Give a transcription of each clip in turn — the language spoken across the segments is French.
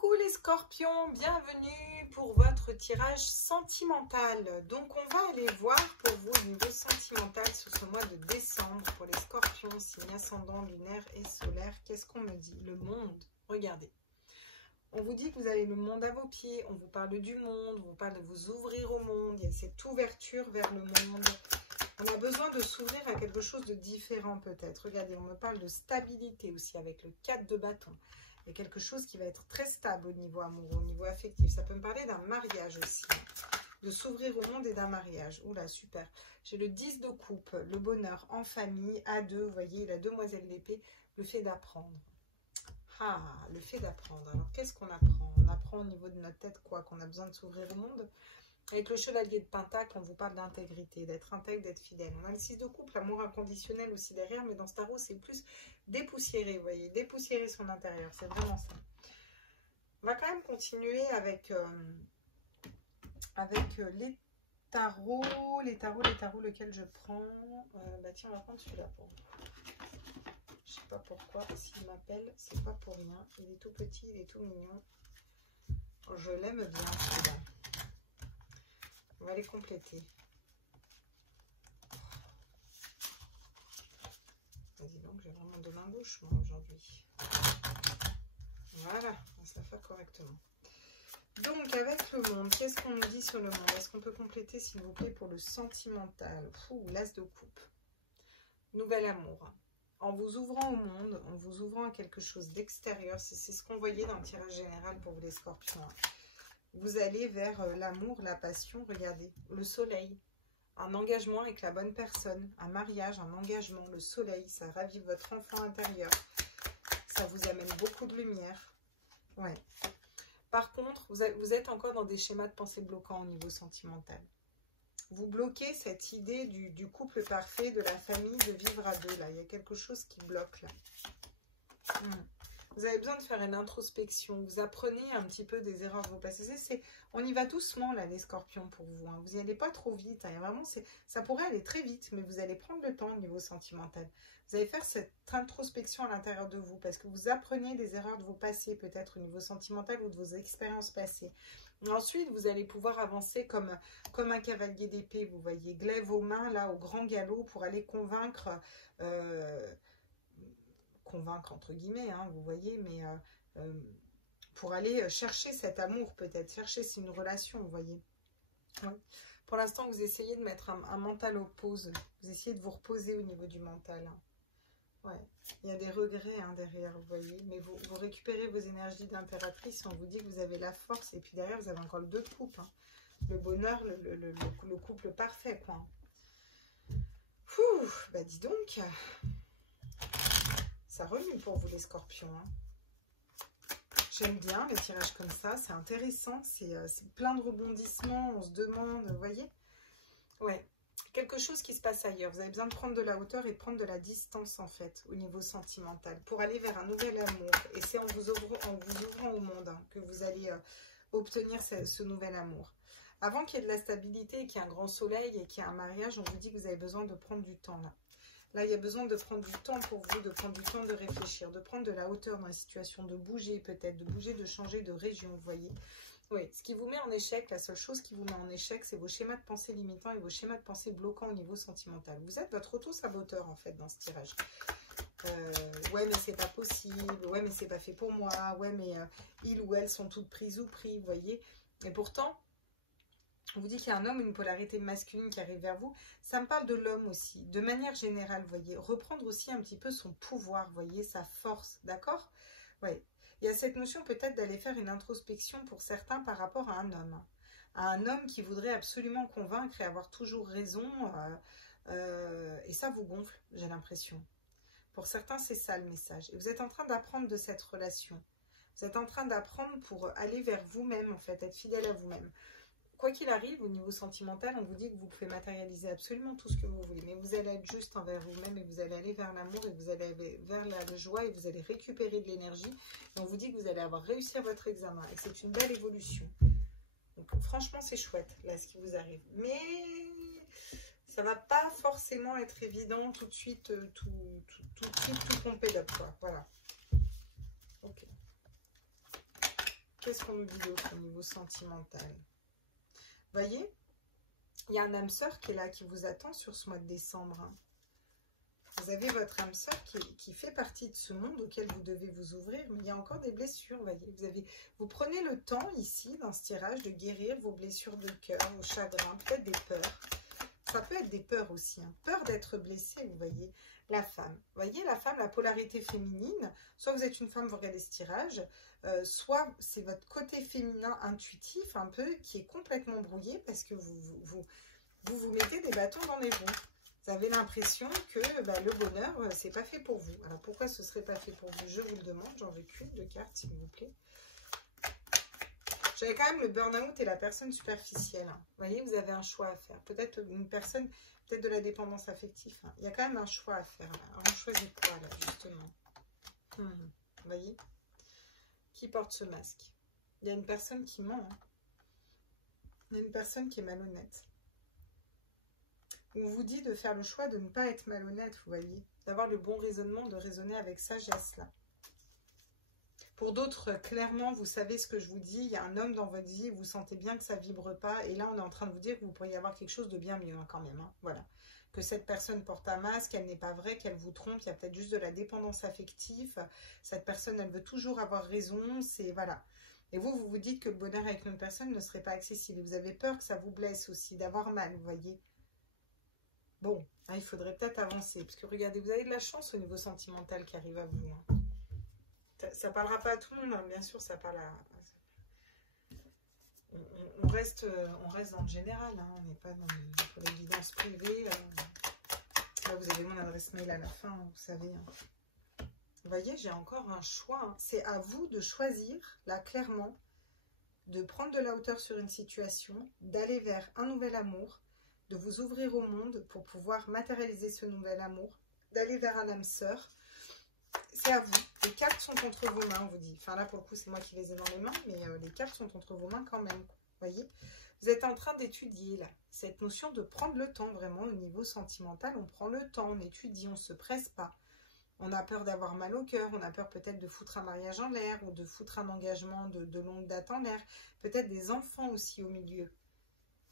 Coucou les scorpions, bienvenue pour votre tirage sentimental. Donc on va aller voir pour vous au niveau sentimental sur ce mois de décembre pour les scorpions, signe ascendant, lunaire et solaire. Qu'est-ce qu'on me dit? Le monde, regardez. On vous dit que vous avez le monde à vos pieds, on vous parle du monde, on vous parle de vous ouvrir au monde, il y a cette ouverture vers le monde. On a besoin de s'ouvrir à quelque chose de différent peut-être. Regardez, on me parle de stabilité aussi avec le 4 de bâton. Il y a quelque chose qui va être très stable au niveau amoureux, au niveau affectif. Ça peut me parler d'un mariage aussi, de s'ouvrir au monde et d'un mariage. Oula, super. J'ai le 10 de coupe, le bonheur en famille, à deux, vous voyez, la demoiselle d'épée, le fait d'apprendre. Ah, le fait d'apprendre. Alors, qu'est-ce qu'on apprend? On apprend au niveau de notre tête quoi? Qu'on a besoin de s'ouvrir au monde. Avec le chevalier de Pentacle, on vous parle d'intégrité, d'être intègre, d'être fidèle. On a le 6 de couple, l'amour inconditionnel aussi derrière, mais dans ce tarot, c'est plus dépoussiérer, vous voyez, dépoussiérer son intérieur, c'est vraiment ça. On va quand même continuer avec les tarots, lequel je prends. Bah tiens, on va prendre celui-là pour vous. Je sais pas pourquoi, s'il m'appelle, c'est pas pour rien. Il est tout petit, il est tout mignon. Je l'aime bien celui-là. On va les compléter. Vas-y donc, j'ai vraiment de main gauche moi aujourd'hui. Voilà, on se la fait correctement. Donc avec le monde, qu'est-ce qu'on nous dit sur le monde? Est-ce qu'on peut compléter s'il vous plaît pour le sentimental? L'as de coupe. Nouvel amour. En vous ouvrant au monde, en vous ouvrant à quelque chose d'extérieur, c'est ce qu'on voyait dans le tirage général pour vous les scorpions. Vous allez vers l'amour, la passion, regardez, le soleil, un engagement avec la bonne personne, un mariage, un engagement, le soleil, ça ravive votre enfant intérieur, ça vous amène beaucoup de lumière. Ouais. Par contre, vous êtes encore dans des schémas de pensée bloquants au niveau sentimental. Vous bloquez cette idée du couple parfait, de la famille, de vivre à deux, là. Il y a quelque chose qui bloque, là. Vous avez besoin de faire une introspection. Vous apprenez un petit peu des erreurs de vos passés. On y va doucement, là, les scorpions, pour vous. Hein. Vous n'y allez pas trop vite. Hein. Vraiment, ça pourrait aller très vite, mais vous allez prendre le temps au niveau sentimental. Vous allez faire cette introspection à l'intérieur de vous, parce que vous apprenez des erreurs de vos passés, peut-être au niveau sentimental ou de vos expériences passées. Et ensuite, vous allez pouvoir avancer comme un cavalier d'épée, vous voyez. Glaive aux mains, là, au grand galop, pour aller convaincre... convaincre entre guillemets, hein, vous voyez, mais pour aller chercher cet amour peut-être, chercher c'est une relation, vous voyez. Ouais. Pour l'instant, vous essayez de mettre un mental au pause, vous essayez de vous reposer au niveau du mental. Hein. Ouais. Il y a des regrets hein, derrière, vous voyez, mais vous récupérez vos énergies d'impératrice, on vous dit que vous avez la force, et puis derrière, vous avez encore le 2 de coupe, hein. Le bonheur, le couple parfait, quoi. Bah dis donc... Ça remue pour vous les scorpions. Hein. J'aime bien les tirages comme ça. C'est intéressant. C'est plein de rebondissements. On se demande, vous voyez? Ouais. Quelque chose qui se passe ailleurs. Vous avez besoin de prendre de la hauteur et de prendre de la distance en fait au niveau sentimental pour aller vers un nouvel amour. Et c'est en vous ouvrant au monde hein, que vous allez obtenir ce nouvel amour. Avant qu'il y ait de la stabilité, qu'il y ait un grand soleil et qu'il y ait un mariage, on vous dit que vous avez besoin de prendre du temps là. Là, il y a besoin de prendre du temps pour vous, de prendre du temps de réfléchir, de prendre de la hauteur dans la situation, de bouger peut-être, de bouger, de changer de région, vous voyez. Oui, ce qui vous met en échec, la seule chose qui vous met en échec, c'est vos schémas de pensée limitants et vos schémas de pensée bloquants au niveau sentimental. Vous êtes votre auto-saboteur, en fait, dans ce tirage. Ouais, mais c'est pas possible. Ouais, mais c'est pas fait pour moi. Ouais, mais ils ou elles sont toutes prises ou pris, vous voyez. Et pourtant... On vous dit qu'il y a un homme, une polarité masculine qui arrive vers vous. Ça me parle de l'homme aussi. De manière générale, vous voyez. Reprendre aussi un petit peu son pouvoir, vous voyez, sa force, d'accord? Oui. Il y a cette notion peut-être d'aller faire une introspection pour certains par rapport à un homme. À un homme qui voudrait absolument convaincre et avoir toujours raison. Et ça vous gonfle, j'ai l'impression. Pour certains, c'est ça le message. Et vous êtes en train d'apprendre de cette relation. Vous êtes en train d'apprendre pour aller vers vous-même, en fait, être fidèle à vous-même. Quoi qu'il arrive, au niveau sentimental, on vous dit que vous pouvez matérialiser absolument tout ce que vous voulez. Mais vous allez être juste envers vous-même et vous allez aller vers l'amour et vous allez aller vers la joie et vous allez récupérer de l'énergie. Et on vous dit que vous allez avoir réussi à votre examen. Et c'est une belle évolution. Donc franchement, c'est chouette, là, ce qui vous arrive. Mais ça ne va pas forcément être évident tout de suite, tout pompé d'up, quoi. Voilà. Ok. Qu'est-ce qu'on nous dit d'autre au niveau sentimental? Vous voyez, il y a un âme sœur qui est là, qui vous attend sur ce mois de décembre. Hein. Vous avez votre âme sœur qui fait partie de ce monde auquel vous devez vous ouvrir, mais il y a encore des blessures, voyez. Vous prenez le temps ici, dans ce tirage, de guérir vos blessures de cœur, vos chagrins, peut-être des peurs. Ça peut être des peurs aussi, hein. Peur d'être blessé, vous voyez. La femme, vous voyez, la femme, la polarité féminine, soit vous êtes une femme, vous regardez ce tirage, soit c'est votre côté féminin intuitif, un peu, qui est complètement brouillé, parce que vous mettez des bâtons dans les roues. Vous avez l'impression que le bonheur, c'est pas fait pour vous. Alors pourquoi ce serait pas fait pour vous? Je vous le demande, j'en veux qu'une de cartes, s'il vous plaît. J'avais quand même le burn-out et la personne superficielle. Hein. Vous voyez, vous avez un choix à faire. Peut-être une personne, peut-être de la dépendance affective. Hein. Il y a quand même un choix à faire. Là. Alors, on choisit quoi, là, justement? Vous voyez? Qui porte ce masque? Il y a une personne qui ment. Hein. Il y a une personne qui est malhonnête. On vous dit de faire le choix de ne pas être malhonnête, vous voyez. D'avoir le bon raisonnement, de raisonner avec sagesse, là. Pour d'autres, clairement, vous savez ce que je vous dis. Il y a un homme dans votre vie, vous sentez bien que ça ne vibre pas. Et là, on est en train de vous dire que vous pourriez avoir quelque chose de bien mieux, hein, quand même. Hein, voilà. Que cette personne porte un masque, qu'elle n'est pas vraie, qu'elle vous trompe. Il y a peut-être juste de la dépendance affective. Cette personne, elle veut toujours avoir raison. C'est voilà. Et vous vous dites que le bonheur avec une personne ne serait pas accessible. Et vous avez peur que ça vous blesse aussi, d'avoir mal, vous voyez. Bon, hein, il faudrait peut-être avancer. Parce que regardez, vous avez de la chance au niveau sentimental qui arrive à vous. Hein. Ça ne parlera pas à tout le monde, hein. Bien sûr, ça parle à... On reste dans le général, hein. On n'est pas dans l'évidence privée. Là, vous avez mon adresse mail à la fin, vous savez. Hein. Vous voyez, j'ai encore un choix. Hein. C'est à vous de choisir, là, clairement, de prendre de la hauteur sur une situation, d'aller vers un nouvel amour, de vous ouvrir au monde pour pouvoir matérialiser ce nouvel amour, d'aller vers un âme sœur. C'est à vous. Les cartes sont entre vos mains, on vous dit. Enfin là, pour le coup, c'est moi qui les ai dans les mains, mais les cartes sont entre vos mains quand même. Vous voyez? Vous êtes en train d'étudier, là, cette notion de prendre le temps, vraiment, au niveau sentimental. On prend le temps, on étudie, on ne se presse pas. On a peur d'avoir mal au cœur, on a peur peut-être de foutre un mariage en l'air ou de foutre un engagement de longue date en l'air. Peut-être des enfants aussi au milieu.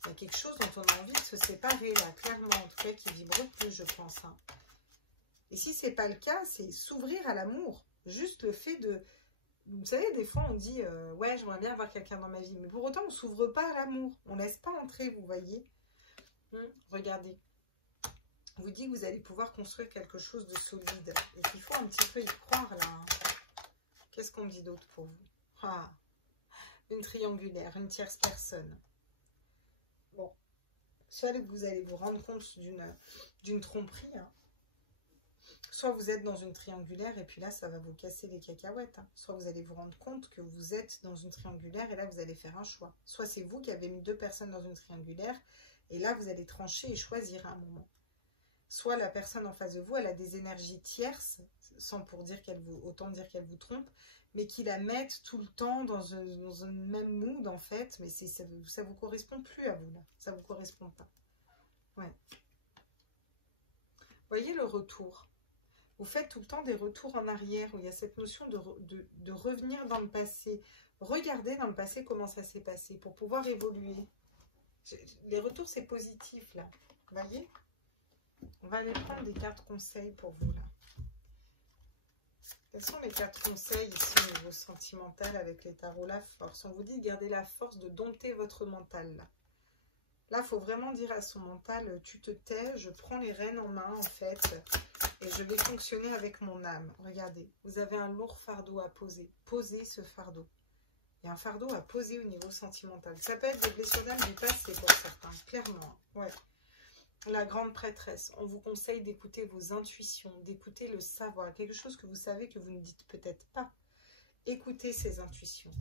Il y a quelque chose dont on a envie de se séparer, là, clairement, en tout cas, qui vibre plus, je pense. Hein. Et si ce n'est pas le cas, c'est s'ouvrir à l'amour. Juste le fait de... Vous savez, des fois, on dit ouais, j'aimerais bien avoir quelqu'un dans ma vie. Mais pour autant, on ne s'ouvre pas à l'amour. On ne laisse pas entrer, vous voyez. Regardez. On vous dit que vous allez pouvoir construire quelque chose de solide. Et qu'il faut un petit peu y croire, là. Hein. Qu'est-ce qu'on me dit d'autre pour vous? Ah, une triangulaire, une tierce personne. Bon. Soit que vous allez vous rendre compte d'une tromperie, hein. Soit vous êtes dans une triangulaire et puis là, ça va vous casser les cacahuètes. Hein. Soit vous allez vous rendre compte que vous êtes dans une triangulaire et là, vous allez faire un choix. Soit c'est vous qui avez mis deux personnes dans une triangulaire et là, vous allez trancher et choisir à un moment. Soit la personne en face de vous, elle a des énergies tierces, sans pour dire autant dire qu'elle vous trompe, mais qui la mettent tout le temps dans un même mood en fait. Mais ça vous correspond plus à vous là. Ça vous correspond pas. Ouais. Voyez le retour. Vous faites tout le temps des retours en arrière où il y a cette notion de revenir dans le passé. Regardez dans le passé comment ça s'est passé pour pouvoir évoluer. Les retours, c'est positif là. Vous voyez? On va aller prendre des cartes conseils pour vous là. Quelles sont les cartes conseils ici au niveau sentimental avec les tarots? La force. On vous dit de garder la force de dompter votre mental là. Là, il faut vraiment dire à son mental, tu te tais, je prends les rênes en main en fait. Et je vais fonctionner avec mon âme. Regardez, vous avez un lourd fardeau à poser. Posez ce fardeau. Il y a un fardeau à poser au niveau sentimental. Ça peut être des blessures d'âme du passé pour certains, clairement. Ouais. La grande prêtresse, on vous conseille d'écouter vos intuitions, d'écouter le savoir. Quelque chose que vous savez que vous ne dites peut-être pas. Écoutez ces intuitions.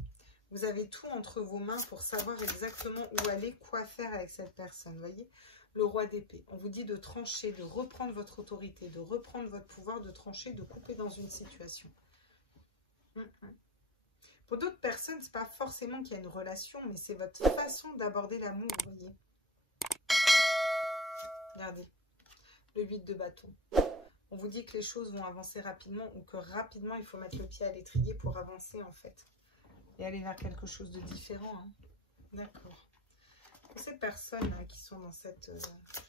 Vous avez tout entre vos mains pour savoir exactement où aller, quoi faire avec cette personne. Vous voyez ? Le roi d'épée, on vous dit de trancher, de reprendre votre autorité, de reprendre votre pouvoir, de trancher, de couper dans une situation. Pour d'autres personnes, ce n'est pas forcément qu'il y a une relation, mais c'est votre façon d'aborder l'amour, vous voyez. Regardez, le 8 de bâton. On vous dit que les choses vont avancer rapidement ou que rapidement, il faut mettre le pied à l'étrier pour avancer en fait. et aller vers quelque chose de différent. Hein. D'accord. Pour ces personnes là, qui sont dans cette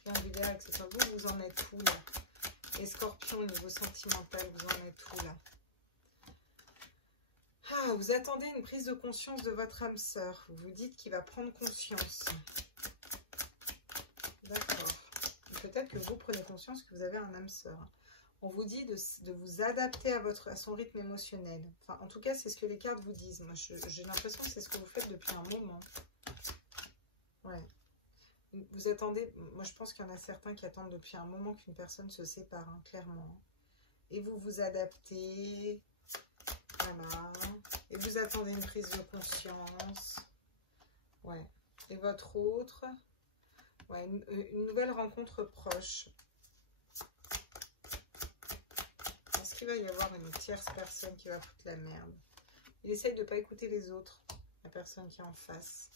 triangulaire, etc., vous en êtes où là? Les scorpions au niveau sentimental, vous en êtes où là? Ah, vous attendez une prise de conscience de votre âme sœur. Vous vous dites qu'il va prendre conscience. D'accord. Peut-être que vous prenez conscience que vous avez un âme sœur. On vous dit de vous adapter à son rythme émotionnel. Enfin, en tout cas, c'est ce que les cartes vous disent. Moi, j'ai l'impression que c'est ce que vous faites depuis un moment. Ouais. Vous attendez... Moi, je pense qu'il y en a certains qui attendent depuis un moment qu'une personne se sépare, hein, clairement. Et vous vous adaptez... Voilà. Et vous attendez une prise de conscience. Ouais. Et votre autre. Ouais, une nouvelle rencontre proche. Est-ce qu'il va y avoir une tierce personne qui va foutre la merde? Il essaye de ne pas écouter les autres. La personne qui est en face.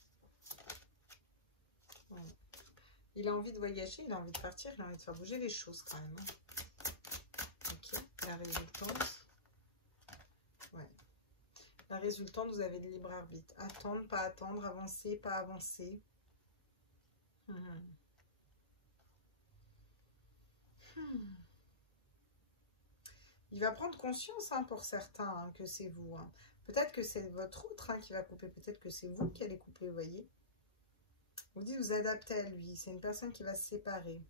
Ouais. Il a envie de voyager, il a envie de partir, il a envie de faire bouger les choses quand même. Ok. La résultante. Ouais. La résultante, vous avez le libre arbitre. Attendre, pas attendre, avancer, pas avancer. Il va prendre conscience hein, pour certains hein, que c'est vous. Hein. Peut-être que c'est votre autre hein, qui va couper. Peut-être que c'est vous qui allez couper, vous voyez. Vous dites vous adaptez à lui. C'est une personne qui va se séparer.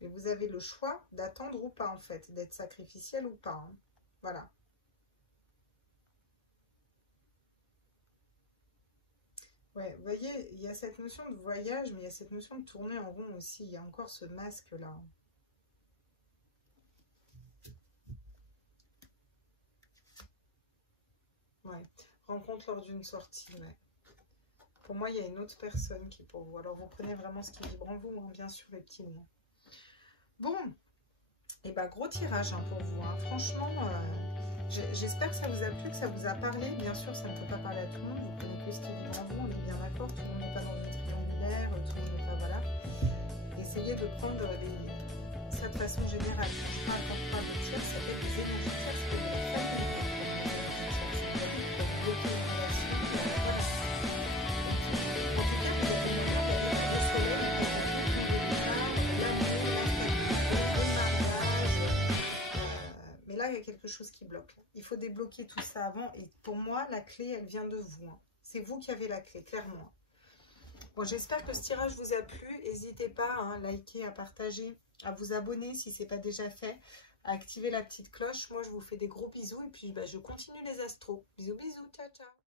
Mais vous avez le choix d'attendre ou pas en fait. D'être sacrificiel ou pas. Hein. Voilà. Ouais, vous voyez, il y a cette notion de voyage, mais il y a cette notion de tourner en rond aussi. Il y a encore ce masque-là. Ouais, rencontre lors d'une sortie, ouais. Pour moi, il y a une autre personne qui est pour vous. Alors, vous prenez vraiment ce qui vibre en vous, hein, bien sûr, les petits mots. Bon, et bah gros tirage hein, pour vous. Hein. Franchement, j'espère que ça vous a plu, que ça vous a parlé. Bien sûr, ça ne peut pas parler à tout le monde. Vous prenez que ce qui vibre en vous, on est bien d'accord. Tout le monde n'est pas dans une triangulaire, tout le monde n'est pas, voilà. Essayez de prendre ça de façon générale. Franchement, attends pas de tir, ça peut être des énergies tierces, ça peut être de la famille. Mais là, il y a quelque chose qui bloque. Il faut débloquer tout ça avant. Et pour moi, la clé, elle vient de vous. Hein. C'est vous qui avez la clé, clairement. Bon, j'espère que ce tirage vous a plu. N'hésitez pas à hein, liker, à partager, à vous abonner si ce n'est pas déjà fait, à activer la petite cloche. Moi, je vous fais des gros bisous et puis bah, je continue les astros. Bisous, bisous, ciao, ciao.